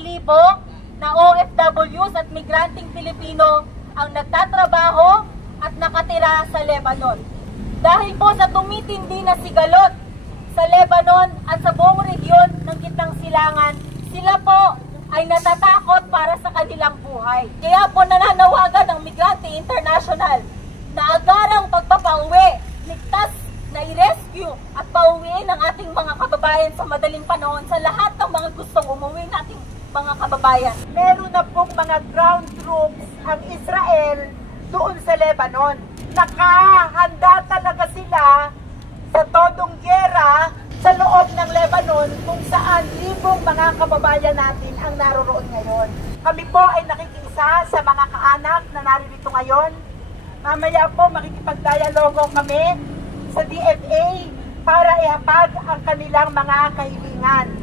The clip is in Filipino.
libo na OFWs at migranteng Pilipino ang nagtatrabaho at nakatira sa Lebanon. Dahil po sa tumitindi na sigalot sa Lebanon at sa buong rehiyon ng Gitnang Silangan, sila po ay natatakot para sa kanilang buhay. Kaya po nananawagan ng Migrante International na agarang pagpapauwi, ligtas na i-rescue at pauwiin ang ating mga kababayan sa madaling panahon sa lahat ng mga gustong umuwi nating mga kababayan. Meron na pong mga ground troops ang Israel doon sa Lebanon. Nakahanda talaga sila sa todong gyera sa loob ng Lebanon kung saan libong mga kababayan natin ang naroroon ngayon. Kami po ay nakikiisa sa mga kaanak na naririto ngayon. Mamaya po makikipagdialogo kami sa DFA para ihapag ang kanilang mga kahilingan.